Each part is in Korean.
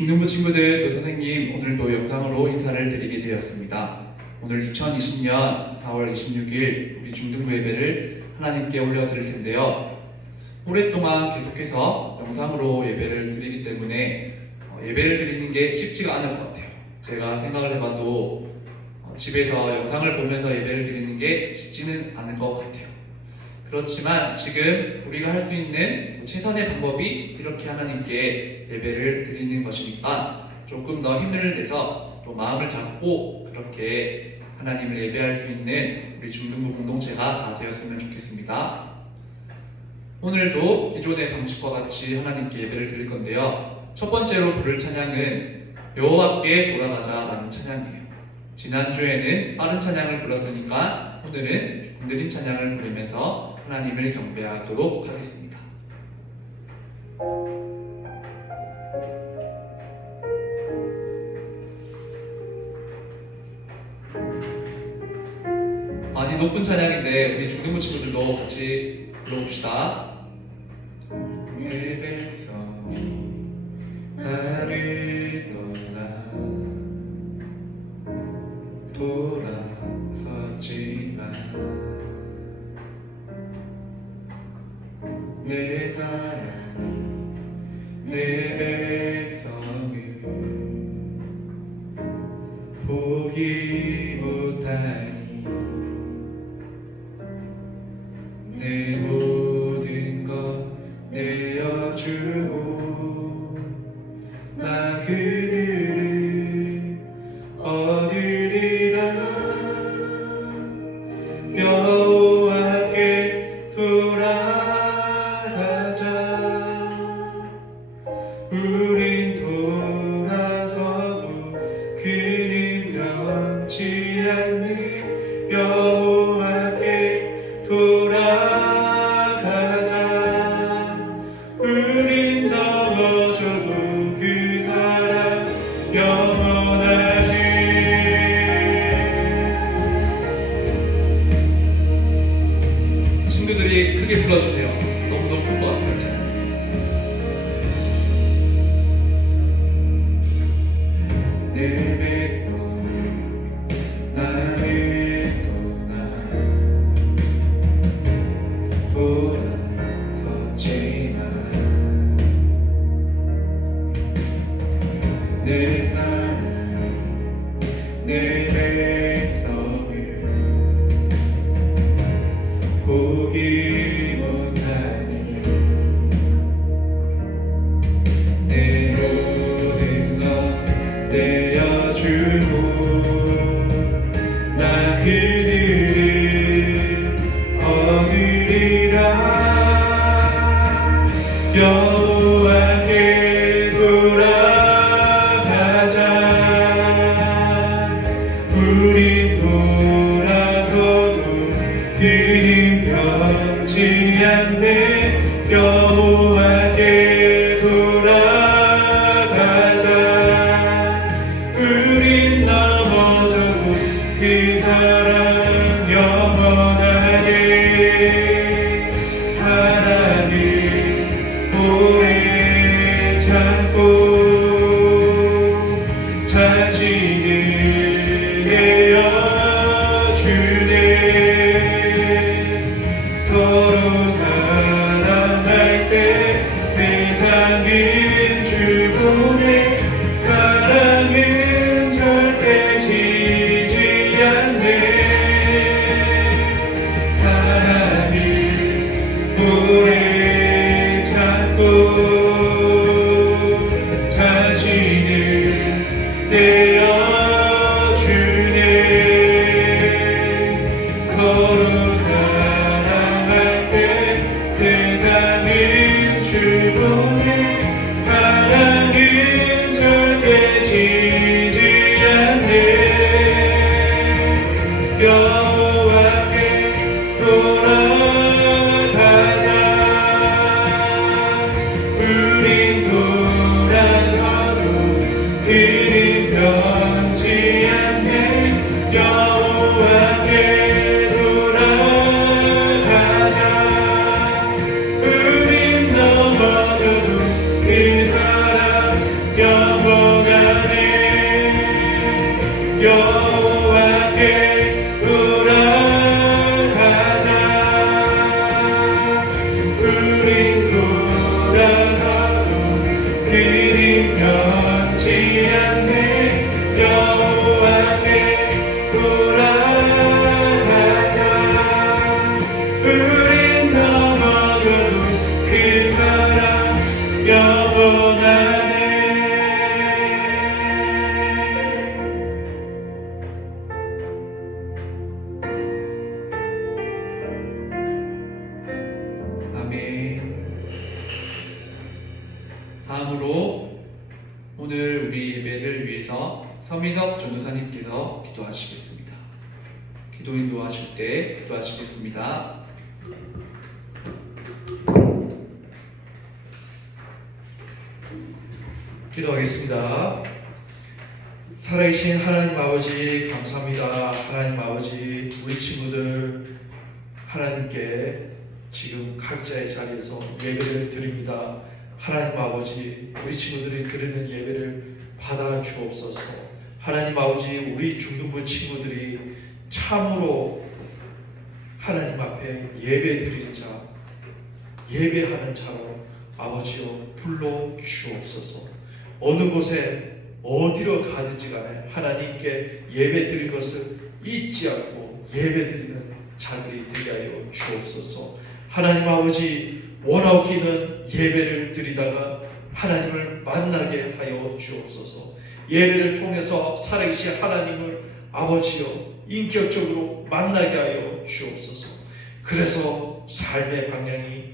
중등부 친구들 또 선생님, 오늘도 영상으로 인사를 드리게 되었습니다. 오늘 2020년 4월 26일 우리 중등부 예배를 하나님께 올려드릴 텐데요. 오랫동안 계속해서 영상으로 예배를 드리기 때문에 예배를 드리는 게 쉽지가 않을 것 같아요. 제가 생각을 해봐도 집에서 영상을 보면서 예배를 드리는 게 쉽지는 않을 것 같아요. 그렇지만 지금 우리가 할 수 있는 최선의 방법이 이렇게 하나님께 예배를 드리는 것이니까 조금 더 힘을 내서 또 마음을 잡고 그렇게 하나님을 예배할 수 있는 우리 중등부 공동체가 다 되었으면 좋겠습니다. 오늘도 기존의 방식과 같이 하나님께 예배를 드릴 건데요. 첫 번째로 부를 찬양은 여호와께 돌아가자라는 찬양이에요. 지난주에는 빠른 찬양을 불렀으니까 오늘은 조금 느린 찬양을 부르면서 하나님을 경배하도록 하겠습니다. 많이 높은 찬양인데 우리 중등부 친구들도 같이 불러봅시다. 내 백성이 나를 떠나 돌아섰지만 내 사랑이 내 백성을 포기 못하니 내 모든 것 내어주고 나 그들을 얻으리라. 여호와께 돌아가자. 우린 돌아서도 그는 변치 않네. 여호와께 돌아가자. 우린 넘어져도 그 사랑 영원하네. 친구들이 크게 불러주세요. 너무 높을 것 같아요. 내 백성을 나를 떠나 돌아섰지만 내 사랑이 내 백성을 포기 못하니 내 모든 것 내어주고 나 그들을 얻으리라. 여호와께 돌아가자. 우리 돌아서도 그는 변치 않네. 여호와께 돌아가자. 우린 넘어져도 그 사랑 영원하게. 사랑을 오래 다음으로 오늘 우리 예배를 위해서 서민석 전도사님께서 기도하시겠습니다. 기도 인도하실 때 기도하시겠습니다. 기도하겠습니다. 살아계신 하나님 아버지 감사합니다. 하나님 아버지 우리 친구들 하나님께 지금 각자의 자리에서 예배를 드립니다. 하나님 아버지 우리 친구들이 드리는 예배를 받아 주옵소서. 하나님 아버지 우리 중등부 친구들이 참으로 하나님 앞에 예배 드리는 자, 예배하는 자로 아버지여 불러 주옵소서. 어느 곳에 어디로 가든지 간에 하나님께 예배 드릴 것을 잊지 않고 예배 드리는 자들이 되게 하여 주옵소서. 하나님 아버지 원하기는 예배를 드리다가 하나님을 만나게 하여 주옵소서. 예배를 통해서 살아계신 하나님을 아버지여 인격적으로 만나게 하여 주옵소서. 그래서 삶의 방향이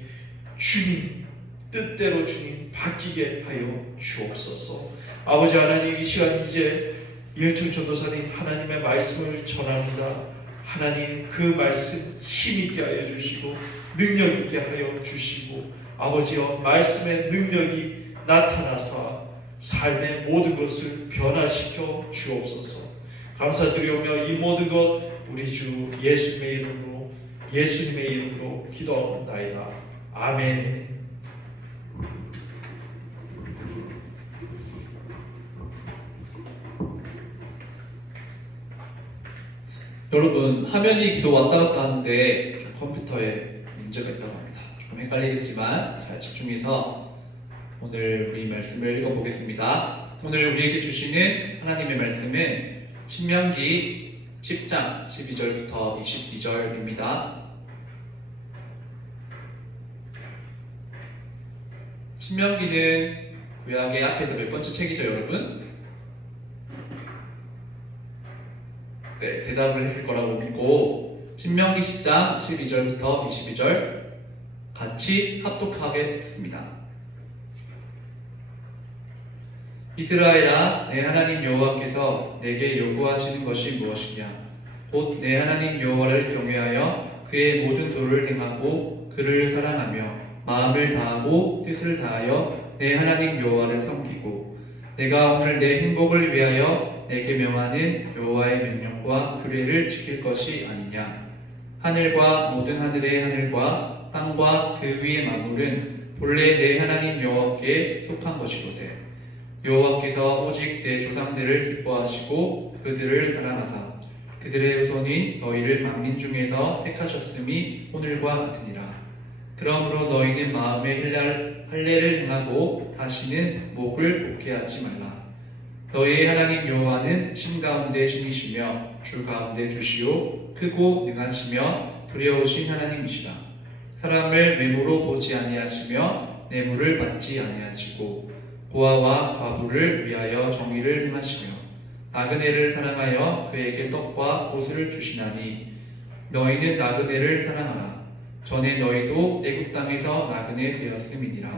주님 뜻대로 주님 바뀌게 하여 주옵소서. 아버지 하나님 이 시간 이제 이은춘 전도사님 하나님의 말씀을 전합니다. 하나님 그 말씀 힘있게 하여 주시고 능력 있게 하여 주시고 아버지여 말씀의 능력이 나타나서 삶의 모든 것을 변화시켜 주옵소서. 감사드리오며 이 모든 것 우리 주 예수님의 이름으로 기도하옵나이다. 아멘. 여러분 화면이 계속 왔다 갔다 하는데 좀 컴퓨터에 문제가 있다고 합니다. 조금 헷갈리겠지만 잘 집중해서 오늘 우리 말씀을 읽어보겠습니다. 오늘 우리에게 주시는 하나님의 말씀은 신명기 10장 12절부터 22절입니다. 신명기는 구약의 앞에서 몇 번째 책이죠, 여러분? 네, 대답을 했을 거라고 믿고 신명기 10장 12절부터 22절 같이 합독하겠습니다. 이스라엘아, 내 하나님 여호와께서 내게 요구하시는 것이 무엇이냐? 곧 내 하나님 여호와를 경외하여 그의 모든 도를 행하고 그를 사랑하며 마음을 다하고 뜻을 다하여 내 하나님 여호와를 섬기고 내가 오늘 내 행복을 위하여 내게 명하는 여호와의 명령과 규례를 지킬 것이 아니냐. 하늘과 모든 하늘의 하늘과 땅과 그 위의 만물은 본래 내 하나님 여호와께 속한 것이로되 여호와께서 오직 내 조상들을 기뻐하시고 그들을 사랑하사 그들의 후손인 너희를 만민 중에서 택하셨음이 오늘과 같으니라. 그러므로 너희는 마음에 할례를 행하고 다시는 목을 목회하지 말라. 너희의 하나님 여호와는 신 가운데 신이시며 주 가운데 주시오 크고 능하시며 두려우신 하나님이시라. 사람을 외모로 보지 아니하시며 뇌물을 받지 아니하시고 고아와 과부를 위하여 정의를 행하시며 나그네를 사랑하여 그에게 떡과 옷을 주시나니 너희는 나그네를 사랑하라. 전에 너희도 애굽 땅에서 나그네 되었음이니라.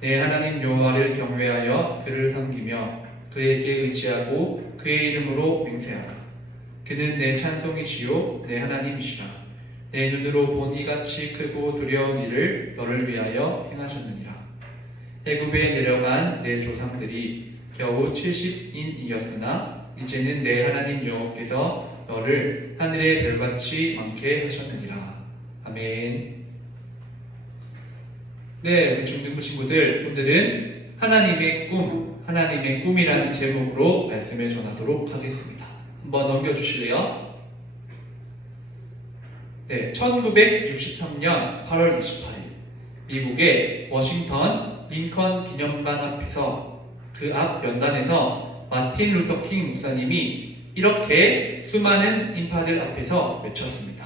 내 하나님 여호와를 경외하여 그를 섬기며 그에게 의지하고 그의 이름으로 맹세하라. 그는 내 찬송이시요 내 하나님이시라. 내 눈으로 본 이같이 크고 두려운 일을 너를 위하여 행하셨느니라. 애굽에 내려간 내 조상들이 겨우 70인이었으나 이제는 내 하나님 여호와께서 너를 하늘의 별같이 많게 하셨느니라. 아멘. 네, 우리 중등부 친구들, 오늘은 하나님의 꿈이라는 제목으로 말씀을 전하도록 하겠습니다. 한번 넘겨주실래요? 네, 1963년 8월 28일 미국의 워싱턴 링컨 기념관 앞에서 그 앞 연단에서 마틴 루터 킹 목사님이 이렇게 수많은 인파들 앞에서 외쳤습니다.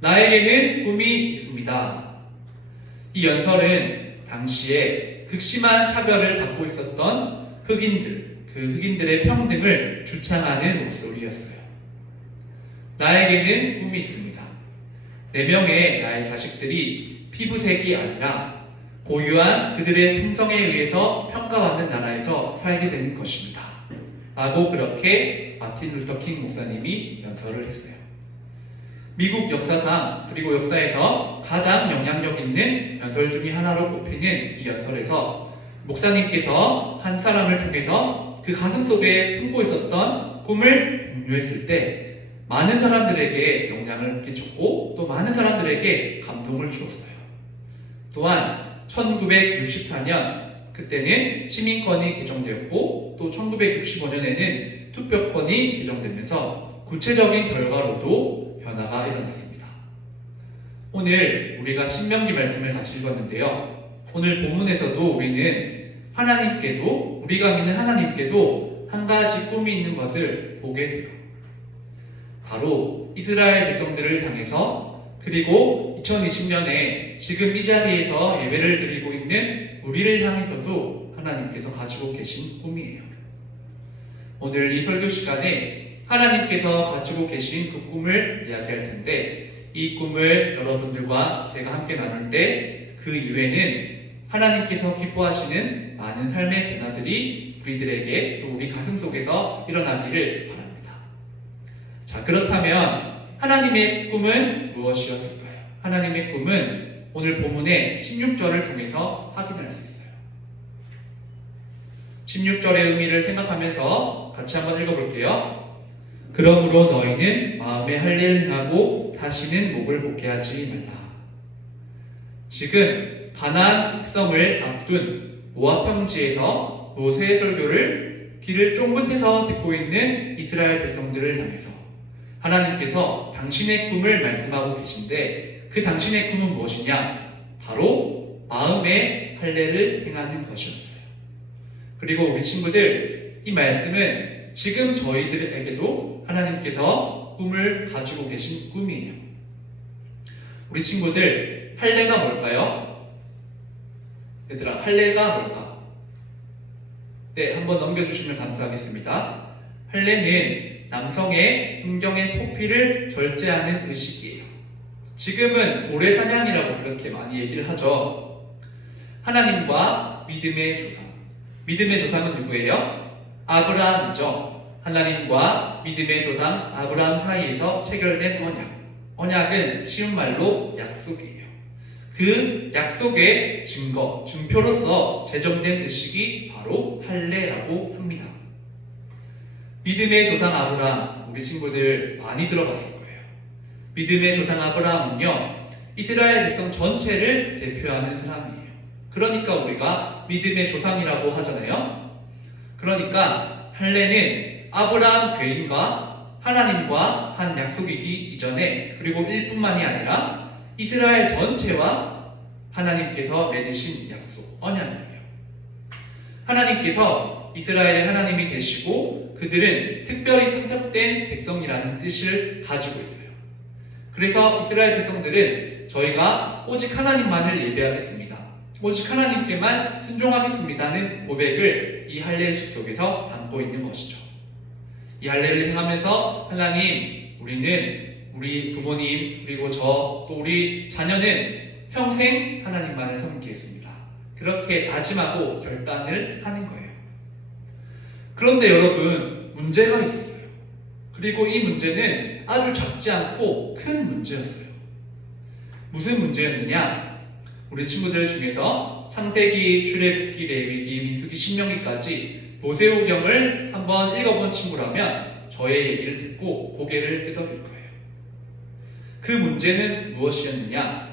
나에게는 꿈이 있습니다. 이 연설은 당시에 극심한 차별을 받고 있었던 흑인들의 평등을 주창하는 목소리였어요. 나에게는 꿈이 있습니다. 4명의 나의 자식들이 피부색이 아니라 고유한 그들의 품성에 의해서 평가받는 나라에서 살게 되는 것입니다. 라고 그렇게 마틴 루터 킹 목사님이 연설을 했어요. 미국 역사상 그리고 역사에서 가장 영향력 있는 연설 중에 하나로 꼽히는 이 연설에서 목사님께서 한 사람을 통해서 그 가슴 속에 품고 있었던 꿈을 공유했을 때 많은 사람들에게 영향을 끼쳤고 또 많은 사람들에게 감동을 주었어요. 또한 1964년 그때는 시민권이 개정되었고 또 1965년에는 투표권이 개정되면서 구체적인 결과로도 변화가 일어났습니다. 오늘 우리가 신명기 말씀을 같이 읽었는데요. 오늘 본문에서도 우리는 하나님께도 우리가 믿는 하나님께도 한 가지 꿈이 있는 것을 보게 돼요. 바로 이스라엘 백성들을 향해서 그리고 2020년에 지금 이 자리에서 예배를 드리고 있는 우리를 향해서도 하나님께서 가지고 계신 꿈이에요. 오늘 이 설교 시간에 하나님께서 가지고 계신 그 꿈을 이야기할 텐데 이 꿈을 여러분들과 제가 함께 나눌 때 그 이후에는 하나님께서 기뻐하시는 많은 삶의 변화들이 우리들에게 또 우리 가슴 속에서 일어나기를 바랍니다. 자, 그렇다면 하나님의 꿈은 무엇이었을까요? 하나님의 꿈은 오늘 본문의 16절을 통해서 확인할 수 있어요. 16절의 의미를 생각하면서 같이 한번 읽어볼게요. 그러므로 너희는 마음에 할례를 행하고 다시는 목을 복게 하지 말라. 지금 가나안 백성을 앞둔 모압 평지에서 모세의 설교를 귀를 쫑긋해서 듣고 있는 이스라엘 백성들을 향해서 하나님께서 당신의 꿈을 말씀하고 계신데 그 당신의 꿈은 무엇이냐? 바로 마음의 할례를 행하는 것이었어요. 그리고 우리 친구들, 이 말씀은 지금 저희들에게도 하나님께서 꿈을 가지고 계신 꿈이에요. 우리 친구들, 할례가 뭘까요? 얘들아, 할례가 뭘까? 네, 한번 넘겨주시면 감사하겠습니다. 할례는 남성의 음경의 포피를 절제하는 의식이에요. 지금은 고래사냥이라고 그렇게 많이 얘기를 하죠. 하나님과 믿음의 조상. 믿음의 조상은 누구예요? 아브라함이죠. 하나님과 믿음의 조상 아브라함 사이에서 체결된 언약. 언약은 쉬운 말로 약속이에요. 그 약속의 증거, 증표로서 제정된 의식이 바로 할례라고 합니다. 믿음의 조상 아브라함, 우리 친구들 많이 들어봤을 거예요. 믿음의 조상 아브라함은요, 이스라엘 백성 전체를 대표하는 사람이에요. 그러니까 우리가 믿음의 조상이라고 하잖아요. 그러니까 할례는 아브라함 죄인과 하나님과 한 약속이기 이전에 그리고 일뿐만이 아니라 이스라엘 전체와 하나님께서 맺으신 약속, 언약이에요. 하나님께서 이스라엘의 하나님이 되시고 그들은 특별히 선택된 백성이라는 뜻을 가지고 있어요. 그래서 이스라엘 백성들은 저희가 오직 하나님만을 예배하겠습니다. 오직 하나님께만 순종하겠습니다는 고백을 이 할례의식 속에서 담고 있는 것이죠. 이 할례를 행하면서 하나님, 우리 부모님 그리고 저 또 우리 자녀는 평생 하나님만을 섬기겠습니다. 그렇게 다짐하고 결단을 하는 거예요. 그런데 여러분, 문제가 있었어요. 그리고 이 문제는 아주 작지 않고 큰 문제였어요. 무슨 문제였느냐? 우리 친구들 중에서 창세기, 출애굽기, 레위기, 민수기, 신명기까지 모세오경을 한번 읽어본 친구라면 저의 얘기를 듣고 고개를 끄덕일 거예요. 그 문제는 무엇이었느냐?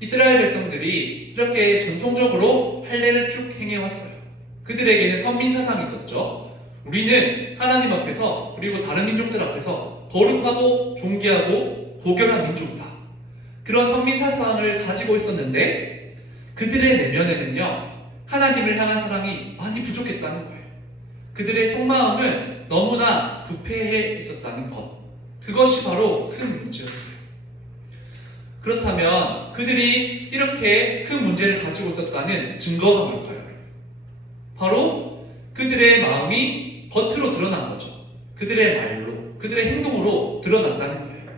이스라엘 백성들이 이렇게 전통적으로 할례를 쭉 행해왔어요. 그들에게는 선민사상이 있었죠. 우리는 하나님 앞에서 그리고 다른 민족들 앞에서 거룩하고 존귀하고 고결한 민족이다. 그런 선민사상을 가지고 있었는데 그들의 내면에는요, 하나님을 향한 사랑이 많이 부족했다는 거예요. 그들의 속마음은 너무나 부패해 있었다는 것. 그것이 바로 큰 문제였어요. 그렇다면 그들이 이렇게 큰 문제를 가지고 있었다는 증거가 뭘까요? 바로 그들의 마음이 겉으로 드러난 거죠. 그들의 말로, 그들의 행동으로 드러났다는 거예요.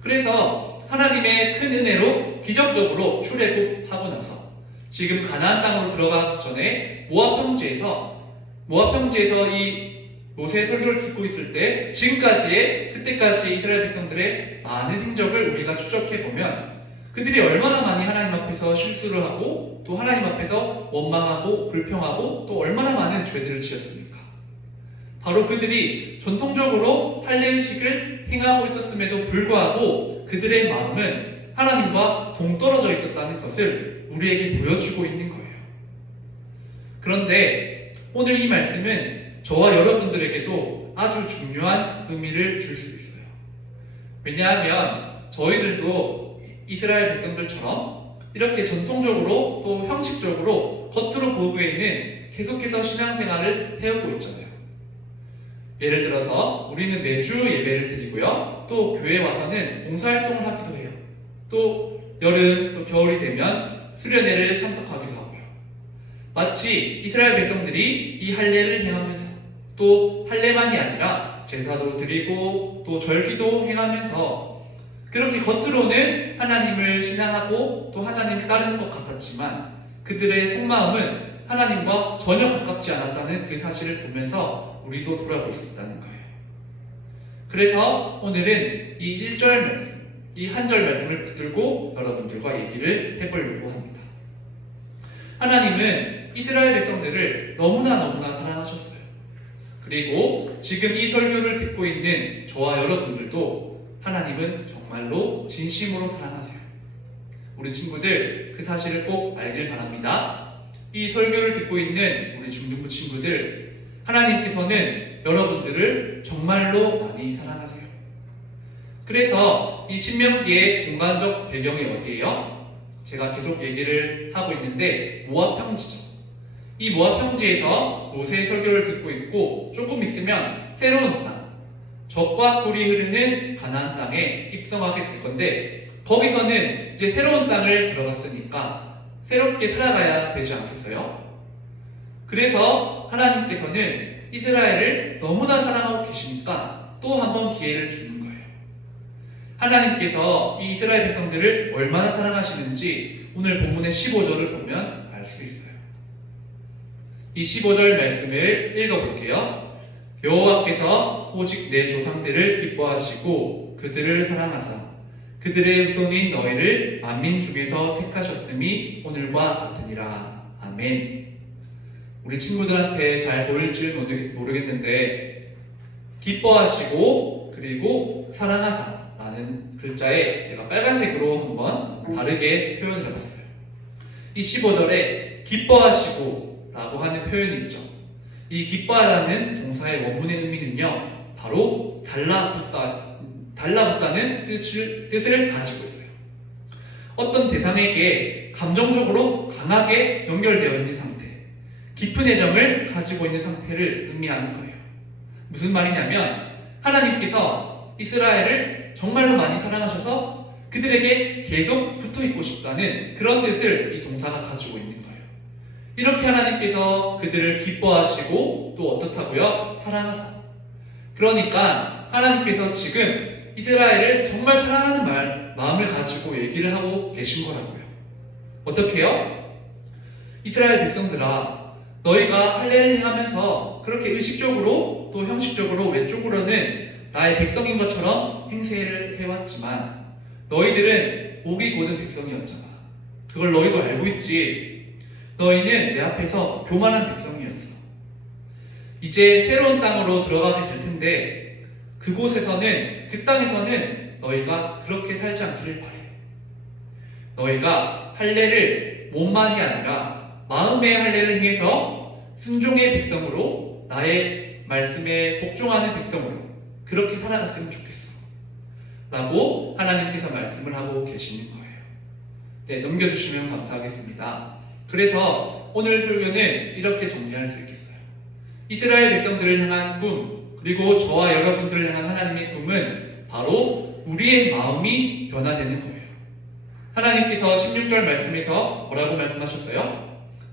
그래서 하나님의 큰 은혜로 기적적으로 출애굽하고 나서 지금 가나안 땅으로 들어가기 전에 모압 평지에서 이 모세의 설교를 듣고 있을 때 지금까지의 그때까지 이스라엘 백성들의 많은 행적을 우리가 추적해 보면 그들이 얼마나 많이 하나님 앞에서 실수를 하고 또 하나님 앞에서 원망하고 불평하고 또 얼마나 많은 죄들을 지었습니까? 바로 그들이 전통적으로 할례의식을 행하고 있었음에도 불구하고 그들의 마음은 하나님과 동떨어져 있었다는 것을 우리에게 보여주고 있는 거예요. 그런데 오늘 이 말씀은 저와 여러분들에게도 아주 중요한 의미를 줄 수 있어요. 왜냐하면 저희들도 이스라엘 백성들처럼 이렇게 전통적으로 또 형식적으로 겉으로 보기에는 계속해서 신앙생활을 해오고 있잖아요. 예를 들어서 우리는 매주 예배를 드리고요. 또 교회 와서는 봉사활동을 하기도 해요. 또 여름, 또 겨울이 되면 수련회를 참석하기도 하고요. 마치 이스라엘 백성들이 이 할례를 행하면서 또 할례만이 아니라 제사도 드리고 또 절기도 행하면서 그렇게 겉으로는 하나님을 신앙하고 또 하나님을 따르는 것 같았지만 그들의 속마음은 하나님과 전혀 가깝지 않았다는 그 사실을 보면서 우리도 돌아볼 수 있다는 거예요. 그래서 오늘은 이 1절 말씀, 이 한 절 말씀을 붙들고 여러분들과 얘기를 해보려고 합니다. 하나님은 이스라엘 백성들을 너무나 사랑하셨어요. 그리고 지금 이 설교를 듣고 있는 저와 여러분들도 하나님은 정말로 진심으로 사랑하세요. 우리 친구들 그 사실을 꼭 알길 바랍니다. 이 설교를 듣고 있는 우리 중등부 친구들, 하나님께서는 여러분들을 정말로 많이 사랑하세요. 그래서 이 신명기의 공간적 배경이 어디예요? 제가 계속 얘기를 하고 있는데 모압 평지죠. 이 모압 평지에서 모세의 설교를 듣고 있고 조금 있으면 새로운 땅, 적과 꿀이 흐르는 가나안 땅에 입성하게 될 건데 거기서는 이제 새로운 땅을 들어갔으니까 새롭게 살아가야 되지 않겠어요? 그래서 하나님께서는 이스라엘을 너무나 사랑하고 계시니까 또 한 번 기회를 주는 거예요. 하나님께서 이 이스라엘 백성들을 얼마나 사랑하시는지 오늘 본문의 15절을 보면 알 수 있어요. 이 15절 말씀을 읽어볼게요. 여호와께서 오직 내 조상들을 기뻐하시고 그들을 사랑하사 그들의 후손인 너희를 만민 중에서 택하셨음이 오늘과 같으니라. 아멘. 우리 친구들한테 잘 보일지 모르겠는데 기뻐하시고 그리고 사랑하사 라는 글자에 제가 빨간색으로 한번 다르게 표현을 해봤어요. 이 15절에 기뻐하시고 라고 하는 표현이 있죠. 이 기뻐하다는 동사의 원문의 의미는요, 바로 달라붙다는 뜻을 가지고 있어요. 어떤 대상에게 감정적으로 강하게 연결되어 있는 상태, 깊은 애정을 가지고 있는 상태를 의미하는 거예요. 무슨 말이냐면 하나님께서 이스라엘을 정말로 많이 사랑하셔서 그들에게 계속 붙어있고 싶다는 그런 뜻을 이 동사가 가지고 있는 거예요. 이렇게 하나님께서 그들을 기뻐하시고 또 어떻다고요? 사랑하사. 그러니까 하나님께서 지금 이스라엘을 정말 사랑하는 마음을 가지고 얘기를 하고 계신 거라고요. 어떻게요? 이스라엘 백성들아, 너희가 할례를 행하면서 그렇게 의식적으로 또 형식적으로 외적으로는 나의 백성인 것처럼 행세를 해왔지만 너희들은 목이 곧은 백성이었잖아. 그걸 너희도 알고 있지. 너희는 내 앞에서 교만한 백성이었어. 이제 새로운 땅으로 들어가게 될 텐데 그곳에서는, 그 땅에서는 너희가 그렇게 살지 않기를 바래. 너희가 할례를 몸만이 아니라 마음의 할례를 행해서 순종의 백성으로 나의 말씀에 복종하는 백성으로 그렇게 살아갔으면 좋겠어 라고 하나님께서 말씀을 하고 계시는 거예요. 네, 넘겨주시면 감사하겠습니다. 그래서 오늘 설교는 이렇게 정리할 수 있겠어요. 이스라엘 백성들을 향한 꿈, 그리고 저와 여러분들을 향한 하나님의 꿈은 바로 우리의 마음이 변화되는 거예요. 하나님께서 16절 말씀에서 뭐라고 말씀하셨어요?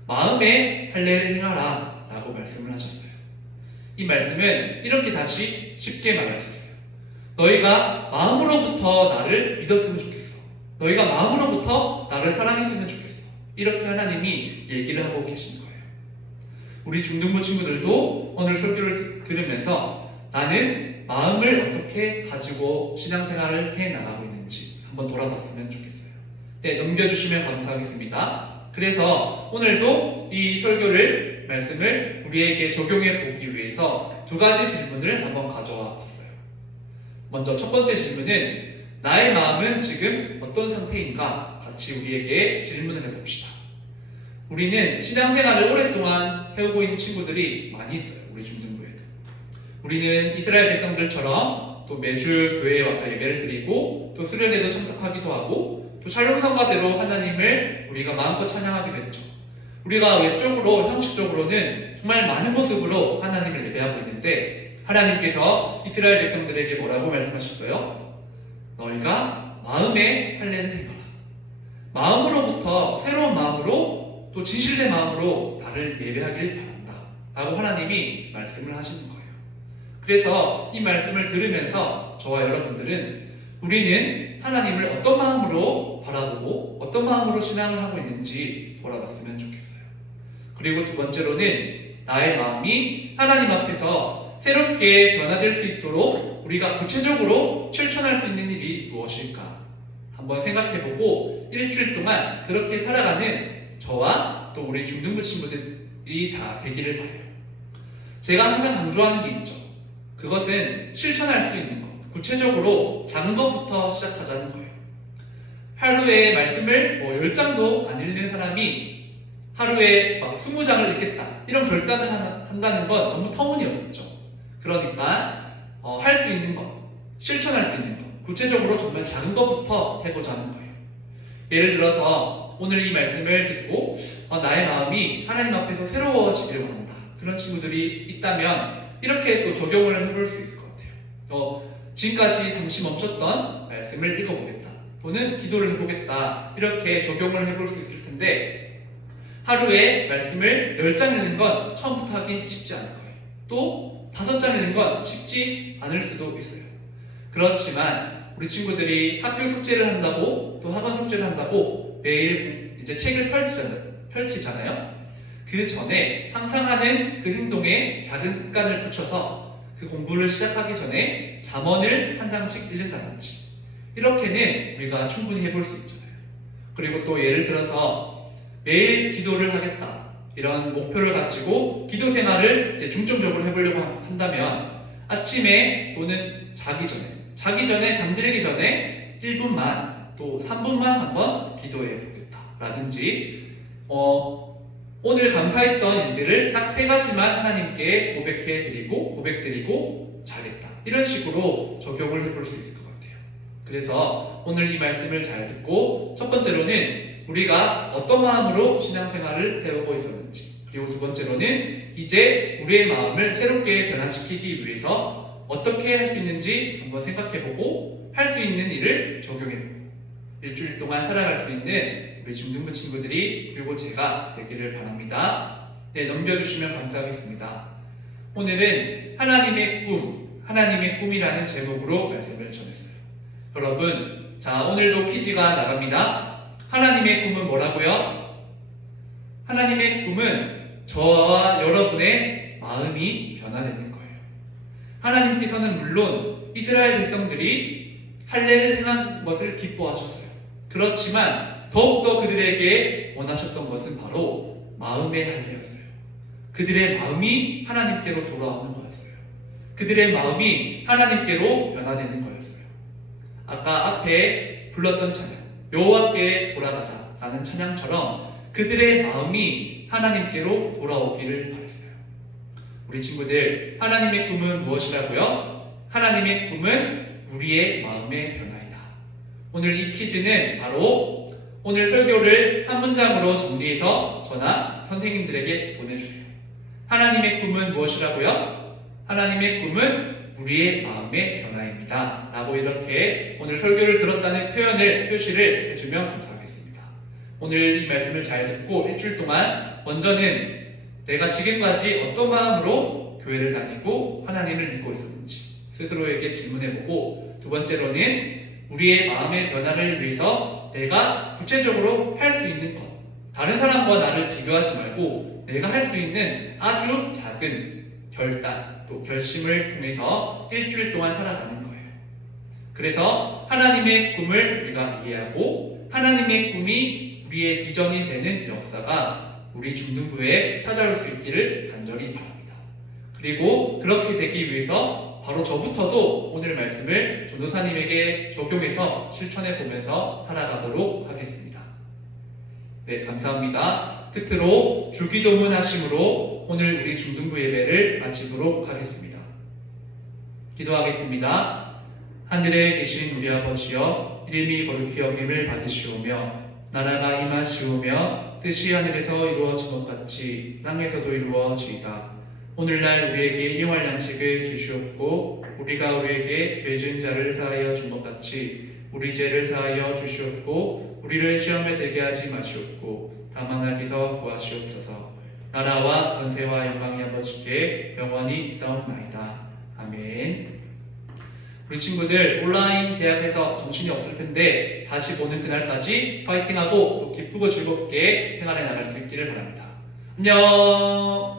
마음에 할례를 행하라 라고 말씀을 하셨어요. 이 말씀은 이렇게 다시 쉽게 말할 수 있어요. 너희가 마음으로부터 나를 믿었으면 좋겠어. 너희가 마음으로부터 나를 사랑했으면 좋겠어. 이렇게 하나님이 얘기를 하고 계신 거예요. 우리 중등부 친구들도 오늘 설교를 들으면서 나는 마음을 어떻게 가지고 신앙생활을 해나가고 있는지 한번 돌아봤으면 좋겠어요. 네, 넘겨주시면 감사하겠습니다. 그래서 오늘도 이 설교를 말씀을 우리에게 적용해 보기 위해서 두 가지 질문을 한번 가져와 봤어요. 먼저 첫 번째 질문은 나의 마음은 지금 어떤 상태인가 같이 우리에게 질문을 해봅시다. 우리는 신앙생활을 오랫동안 해오고 있는 친구들이 많이 있어요. 우리 중등부에도. 우리는 이스라엘 백성들처럼 또 매주 교회에 와서 예배를 드리고 또 수련회도 참석하기도 하고 또 샬롬 성가대로 하나님을 우리가 마음껏 찬양하게 됐죠. 우리가 외적으로 형식적으로는 정말 많은 모습으로 하나님을 예배하고 있는데 하나님께서 이스라엘 백성들에게 뭐라고 말씀하셨어요? 너희가 마음에 할례를 행하라. 마음으로부터 새로운 마음으로 또 진실된 마음으로 나를 예배하길 바란다 라고 하나님이 말씀을 하시는 거예요. 그래서 이 말씀을 들으면서 저와 여러분들은 우리는 하나님을 어떤 마음으로 바라보고 어떤 마음으로 신앙을 하고 있는지 돌아봤으면 좋겠어요. 그리고 두 번째로는 나의 마음이 하나님 앞에서 새롭게 변화될 수 있도록 우리가 구체적으로 실천할 수 있는 일이 무엇일까 한번 생각해보고 일주일 동안 그렇게 살아가는 저와 또 우리 중등부 친구들이 다 되기를 바라요. 제가 항상 강조하는 게 있죠. 그것은 실천할 수 있는 것, 구체적으로 작은 것부터 시작하자는 거예요. 하루에 말씀을 10장도 안 읽는 사람이 하루에 막 20장을 읽겠다 이런 결단을 한다는 건 너무 터무니없죠. 그러니까 할 수 있는 것, 실천할 수 있는 것, 구체적으로 정말 작은 것부터 해보자는 거예요. 예를 들어서 오늘 이 말씀을 듣고 나의 마음이 하나님 앞에서 새로워지길 원한다. 그런 친구들이 있다면 이렇게 또 적용을 해볼 수 있을 것 같아요. 지금까지 잠시 멈췄던 말씀을 읽어보겠다. 또는 기도를 해보겠다. 이렇게 적용을 해볼 수 있을 텐데 하루에 말씀을 10장 읽는 건 처음부터 하긴 쉽지 않을 거예요. 또 5장 읽는 건 쉽지 않을 수도 있어요. 그렇지만 우리 친구들이 학교 숙제를 한다고 또 학원 숙제를 한다고 매일 이제 책을 펼치잖아요. 그 전에 항상 하는 그 행동에 작은 습관을 붙여서 그 공부를 시작하기 전에 잠언을 한 장씩 읽는다든지 이렇게는 우리가 충분히 해볼 수 있잖아요. 그리고 또 예를 들어서 매일 기도를 하겠다 이런 목표를 가지고 기도 생활을 이제 중점적으로 해보려고 한다면 아침에 또는 자기 전에 잠들기 전에 1분만 또 3분만 한번 기도해 보겠다 라든지 오늘 감사했던 일들을 딱 3가지만 하나님께 고백드리고 자겠다 이런 식으로 적용을 해볼 수 있을 것 같아요. 그래서 오늘 이 말씀을 잘 듣고 첫 번째로는 우리가 어떤 마음으로 신앙생활을 해오고 있었는지, 그리고 두 번째로는 이제 우리의 마음을 새롭게 변화시키기 위해서 어떻게 할 수 있는지 한번 생각해보고 할 수 있는 일을 적용해보고 일주일 동안 살아갈 수 있는 우리 중등부 친구들이 그리고 제가 되기를 바랍니다. 네, 넘겨주시면 감사하겠습니다. 오늘은 하나님의 꿈이라는 제목으로 말씀을 전했어요. 여러분, 자 오늘도 퀴즈가 나갑니다. 하나님의 꿈은 뭐라고요? 하나님의 꿈은 저와 여러분의 마음이 변화되는 거예요. 하나님께서는 물론 이스라엘 백성들이 할례를 행한 것을 기뻐하셨어요. 그렇지만 더욱더 그들에게 원하셨던 것은 바로 마음의 할례였어요. 그들의 마음이 하나님께로 돌아오는 거였어요. 그들의 마음이 하나님께로 변화되는 거였어요. 아까 앞에 불렀던 찬양, 여호와께 돌아가자 라는 찬양처럼 그들의 마음이 하나님께로 돌아오기를 바랬어요. 우리 친구들, 하나님의 꿈은 무엇이라고요? 하나님의 꿈은 우리의 마음의 변화이다. 오늘 이 퀴즈는 바로 오늘 설교를 한 문장으로 정리해서 저나 선생님들에게 보내주세요. 하나님의 꿈은 무엇이라고요? 하나님의 꿈은 우리의 마음의 변화입니다. 라고 이렇게 오늘 설교를 들었다는 표시를 해주면 감사하겠습니다. 오늘 이 말씀을 잘 듣고 일주일 동안 먼저는 내가 지금까지 어떤 마음으로 교회를 다니고 하나님을 믿고 있었는지 스스로에게 질문해보고, 두 번째로는 우리의 마음의 변화를 위해서 내가 구체적으로 할 수 있는 것, 다른 사람과 나를 비교하지 말고 내가 할 수 있는 아주 작은 결단 또 결심을 통해서 일주일 동안 살아가는 거예요. 그래서 하나님의 꿈을 우리가 이해하고 하나님의 꿈이 우리의 비전이 되는 역사가 우리 중등부에 찾아올 수 있기를 간절히 바랍니다. 그리고 그렇게 되기 위해서 바로 저부터도 오늘 말씀을 전도사님에게 적용해서 실천해 보면서 살아가도록 하겠습니다. 네, 감사합니다. 끝으로 주기도문 하심으로 오늘 우리 중등부 예배를 마치도록 하겠습니다. 기도하겠습니다. 하늘에 계신 우리 아버지여, 이름이 거룩히 여김을 받으시오며 나라가 임하시오며 뜻이 하늘에서 이루어진 것 같이 땅에서도 이루어지이다. 오늘날 우리에게 일용할 양식을 주시옵고 우리가 우리에게 죄 지은 자를 사하여 준 것 같이 우리 죄를 사하여 주시옵고 우리를 시험에 들게 하지 마시옵고 다만 악에서 구하시옵소서. 나라와 권세와 영광이 아버지께 영원히 있사옵나이다. 아멘. 우리 친구들 온라인 계약해서 정신이 없을 텐데 다시 보는 그날까지 파이팅하고 또 기쁘고 즐겁게 생활해 나갈 수 있기를 바랍니다. 안녕.